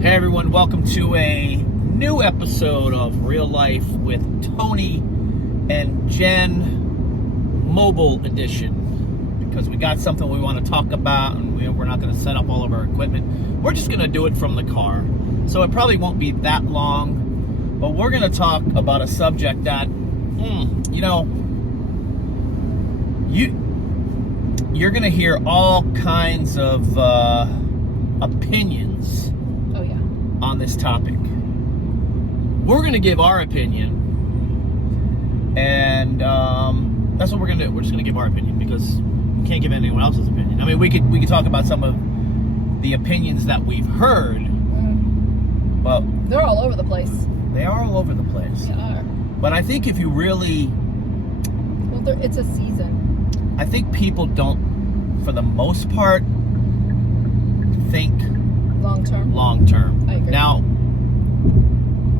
Hey everyone, welcome to a new episode of Real Life with Tony and Jen Mobile Edition, because we got something we want to talk about and we're not going to set up all of our equipment. We're just going to do it from the car. So it probably won't be that long, but we're going to talk about a subject that, you're going to hear all kinds of opinions on this topic. We're going to give our opinion, and that's what we're going to do. We're just going to give our opinion because we can't give anyone else's opinion. I mean, we could talk about some of the opinions that we've heard, but they're all over the place. They are all over the place. They are. But I think if you really, it's a season. I think people don't, for the most part, think long term. I agree. Now,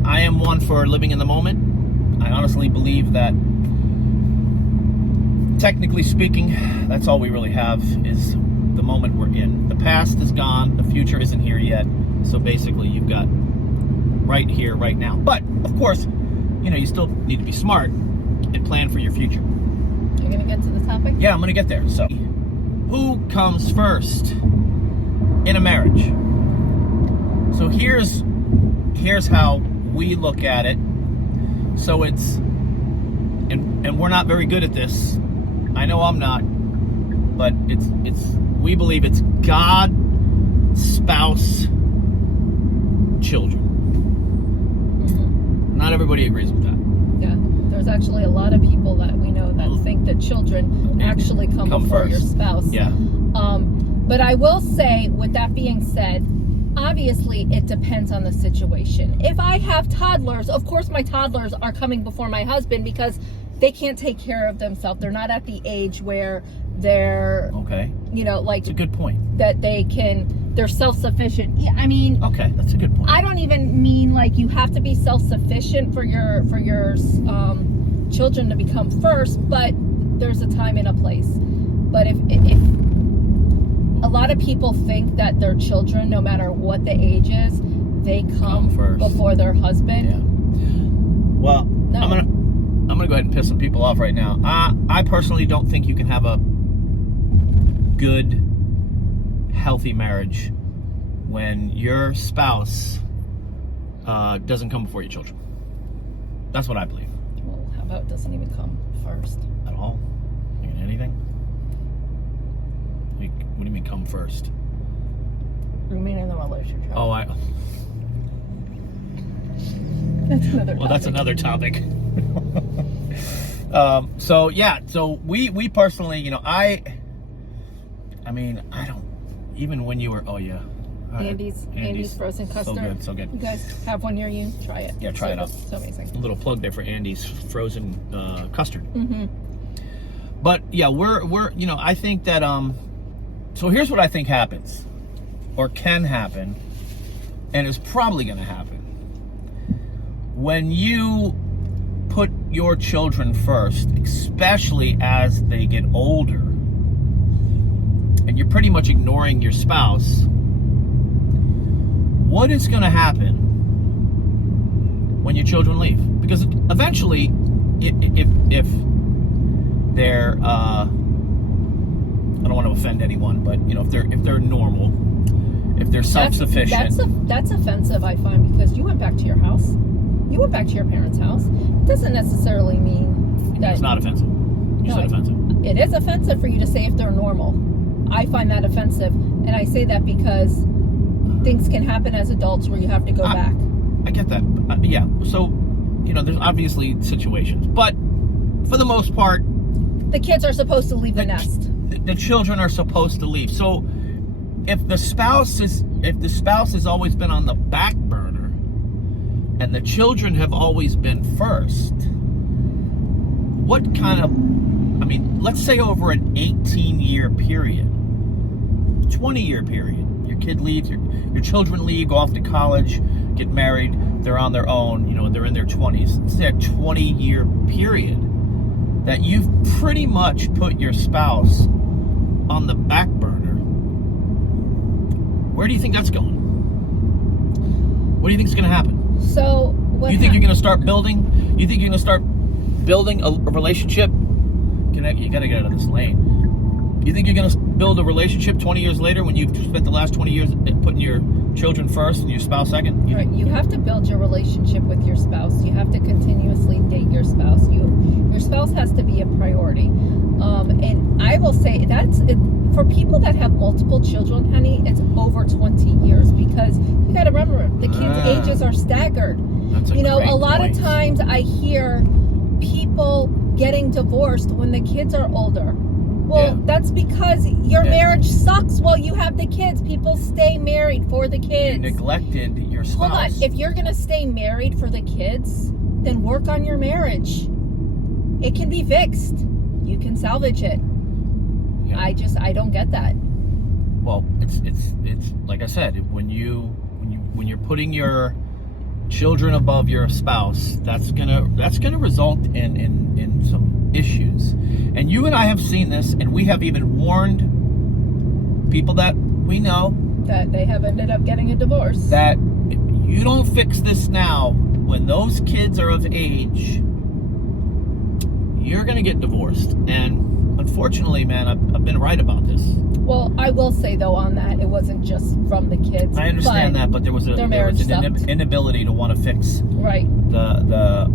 I am one for living in the moment. I honestly believe that, technically speaking, that's all we really have is the moment we're in. The past is gone. The future isn't here yet. So basically, you've got right here, right now. But, of course, you still need to be smart and plan for your future. You're going to get to the topic? Yeah, I'm going to get there. So, who comes first in a marriage? So here's how we look at it. So it's, and we're not very good at this. I know I'm not, but we believe it's God, spouse, children. Mm-hmm. Not everybody agrees with that. Yeah, there's actually a lot of people that we know that think that children actually come before first. Your spouse. Yeah. But I will say, with that being said, obviously, it depends on the situation. If I have toddlers, of course my toddlers are coming before my husband because they can't take care of themselves. They're not at the age where they're, okay. Like... That's a good point. That they're self-sufficient. Yeah, I mean... Okay, that's a good point. I don't even mean like you have to be self-sufficient for your children to become first, but there's a time and a place. But if a lot of people think that their children, no matter what the age is, they come first before their husband. Yeah. Well, no. I'm gonna go ahead and piss some people off right now. I personally don't think you can have a good, healthy marriage when your spouse doesn't come before your children. That's what I believe. Well, how about it doesn't even come first? At all? Anything? What do you mean come first? You mean in the relationship? Oh, That's another topic. Well, that's another topic. So we personally, I don't, even when you were, Andy's frozen custard. So good. You guys have one near you? Try it. Yeah, try it out. So amazing. A little plug there for Andy's frozen custard. Mm-hmm. But yeah, we're I think that so here's what I think happens, or can happen, and is probably going to happen. When you put your children first, especially as they get older, and you're pretty much ignoring your spouse, what is going to happen when your children leave? Because eventually, if they're I don't want to offend anyone, but if they're normal, if they're self-sufficient, that's offensive, I find, because you went back to your house, you went back to your parents' house. It doesn't necessarily mean that it's not offensive. You said offensive. It is offensive for you to say if they're normal. I find that offensive, and I say that because things can happen as adults where you have to go back. I get that. Yeah. So, there's obviously situations, but for the most part, the kids are supposed to leave the nest. The children are supposed to leave. So, if the spouse has always been on the back burner, and the children have always been first, what kind of, let's say over an 18-year period, 20-year period, your kid leaves, your children leave, go off to college, get married, they're on their own, they're in their 20s. It's a 20-year period that you've pretty much put your spouse on the back burner. Where do you think that's going? What do you think is going to happen? So what? You think you're going to start building? You think you're going to start building a relationship? You got to get out of this lane. You think you're going to build a relationship 20 years later when you've spent the last 20 years putting your children first and your spouse second? Right. You have to build your relationship with your spouse. You have to continuously date your spouse. Your spouse has to be a priority. And I will say for people that have multiple children, honey, it's over 20 years because you got to remember the kids' ages are staggered. That's a lot of times I hear people getting divorced when the kids are older. Well, that's because your marriage sucks while you have the kids. People stay married for the kids. You neglected your spouse. Hold on. If you're going to stay married for the kids, then work on your marriage. It can be fixed. You can salvage it. Yeah. I don't get that. Well, it's like I said, when you're putting your children above your spouse, that's gonna result in some issues. And you and I have seen this, and we have even warned people that we know that they have ended up getting a divorce. That if you don't fix this now, when those kids are of age, you're gonna get divorced. And unfortunately, man, I've been right about this. Well, I will say though on that, it wasn't just from the kids. I understand that, but there was an inability to want to fix the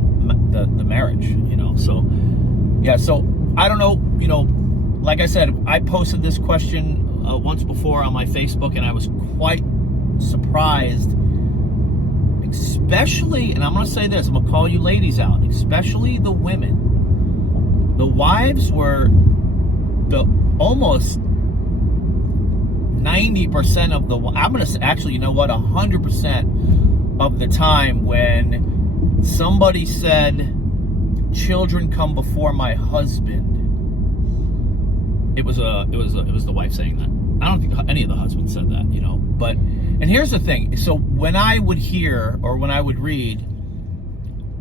marriage, So yeah, so I don't know, like I said, I posted this question once before on my Facebook, and I was quite surprised, especially, and I'm going to say this, I'm going to call you ladies out, especially the women. The wives were almost 90% of the, I'm going to say, actually, you know what, 100% of the time when somebody said, children come before my husband, it was the wife saying that. I don't think any of the husbands said that, but, and here's the thing. So when I would hear, or when I would read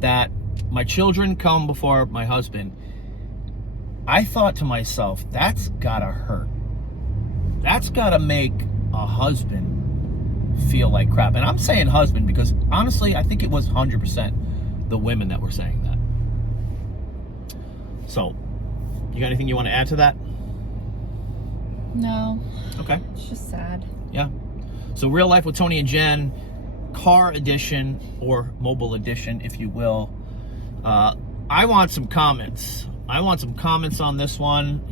that my children come before my husband, I thought to myself, that's gotta hurt. That's gotta make a husband feel like crap. And I'm saying husband because honestly, I think it was 100% the women that were saying that. So, you got anything you want to add to that? No. Okay. It's just sad. Yeah. So, Real Life with Tony and Jen, car edition, or mobile edition, if you will. I want some comments. I want some comments on this one.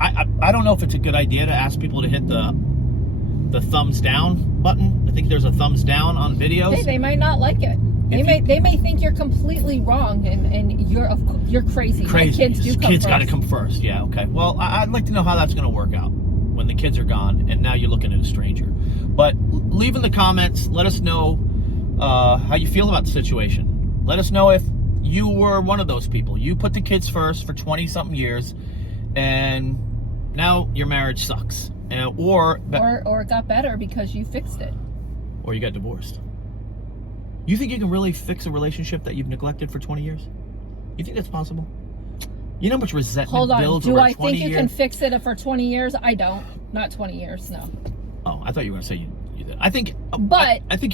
I don't know if it's a good idea to ask people to hit the thumbs down button. I think there's a thumbs down on videos. Hey, they might not like it. They may think you're completely wrong and you're crazy. Crazy. Kids got to come first. Yeah. Okay. Well, I'd like to know how that's going to work out when the kids are gone and now you're looking at a stranger. But leave in the comments. Let us know how you feel about the situation. Let us know if you were one of those people. You put the kids first for 20-something years, and now your marriage sucks, or it got better because you fixed it, or you got divorced. You think you can really fix a relationship that you've neglected for 20 years? You think that's possible? You know how much resentment builds over 20 years? Do I think you can fix it for 20 years? I don't. Not 20 years, no. Oh, I thought you were going to say you did. I think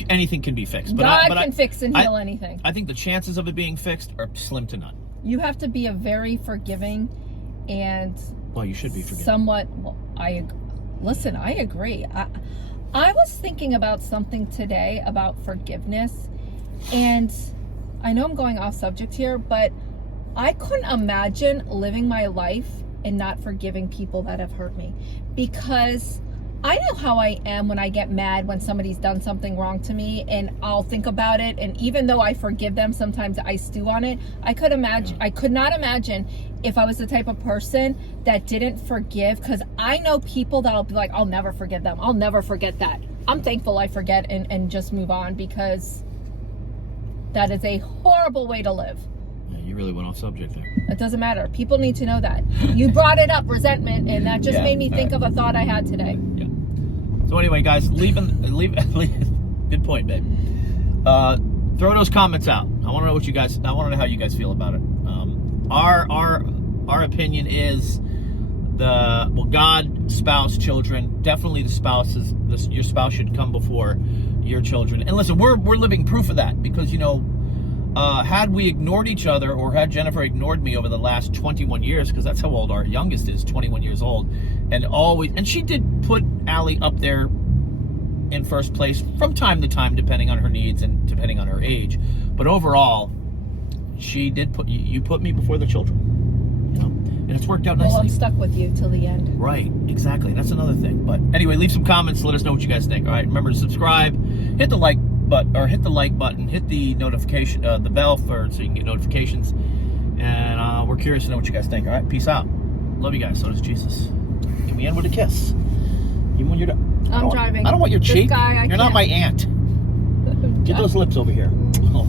anything can be fixed. But God can fix and heal anything. I think the chances of it being fixed are slim to none. You have to be a very forgiving and... Well, you should be forgiving. Somewhat... I agree. I was thinking about something today about forgiveness, and I know I'm going off subject here, but I couldn't imagine living my life and not forgiving people that have hurt me, because I know how I am when I get mad when somebody's done something wrong to me, and I'll think about it, and even though I forgive them, sometimes I stew on it. I could not imagine if I was the type of person that didn't forgive, because I know people that'll be like, I'll never forgive them. I'll never forget that. I'm thankful I forget and just move on, because that is a horrible way to live. Yeah, you really went off subject there. It doesn't matter. People need to know that. You brought it up, resentment, and that just made me think of a thought I had today. Yeah. So anyway, guys, leave. Good point, babe. Throw those comments out. I want to know how you guys feel about it. Our opinion is God, spouse, children. Definitely the spouses. Your spouse should come before your children. And listen, we're living proof of that, because, you know, had we ignored each other, or had Jennifer ignored me over the last 21 years, because that's how old our youngest is, 21 years old, and she did put Allie up there in first place from time to time, depending on her needs and depending on her age. But overall, she did you put me before the children, you know, and it's worked out nicely. Well, I'm stuck with you till the end. Right, exactly. That's another thing. But anyway, leave some comments. Let us know what you guys think. All right, remember to subscribe, hit the like button, hit the notification, the bell so you can get notifications. And we're curious to know what you guys think. All right, peace out. Love you guys. So does Jesus. Can we end with a kiss? Even when you're done. I'm driving. I don't want your This cheek. guy, You're not my aunt. Get those lips over here. Oh.